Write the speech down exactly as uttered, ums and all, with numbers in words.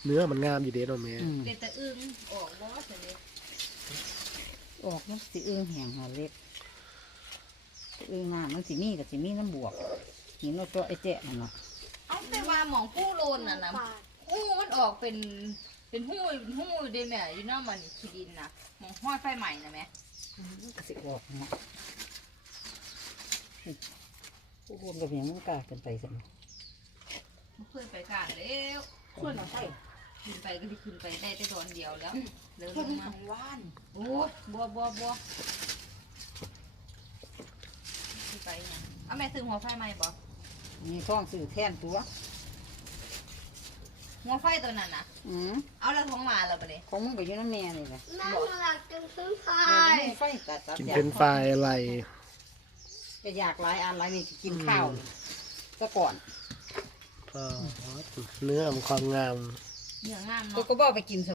เนื้อมันงามอยู่เด้เนาะแม่อืมเป็นตะอึ้งออกบ่ซั่นเด้ออกมันสิอึ้งแห้งหาเล็กอึ้งน้ำมันสิมีกับสิมีน้ำบวกหินเอาตัวไอ้เจ๊ะนั่นล่ะเอาแต่ว่าหมองผู้โลนน่ะนะหูมันออกเป็นเป็นหูหูเด้แม่อยู่นำมันขี้ดินน่ะหมองห้อยไฟใหม่น่ะแม่มันก็สิออกเนาะผู้คนกับยังมันกล้ากันไปสิบ่เคยไปกลางแล้วส่วนเอาไปขึ้นไปก็สิขึ้นไปได้แต่ดอนเดียวแล้วเดินเพิ่นลงขมาองว่านโอ้ยบัวบัวบัวขึ้นไปเนี่ยเอาแม่ซื้อหัวไฟใหม่บ่มีท้องสื่อแทนตัวหัวไฟตัวนั้นน่ะอืมเอาแล้วท้องมาแล้วบ่เนี่ยของมึงก็อยู่น้ำแม่นี่แหละแม่หนูอยากกินฟรนช์ฟราแม่ยมีไฟตัดตัดกินอยาเป็กนไฟอะไรจะอยากหลายอันหลายนี่จะกินข้าวนี่ซะก่อนก็เนื้อมันความงามเหนืองามก็เนาะก็บอกไปกิน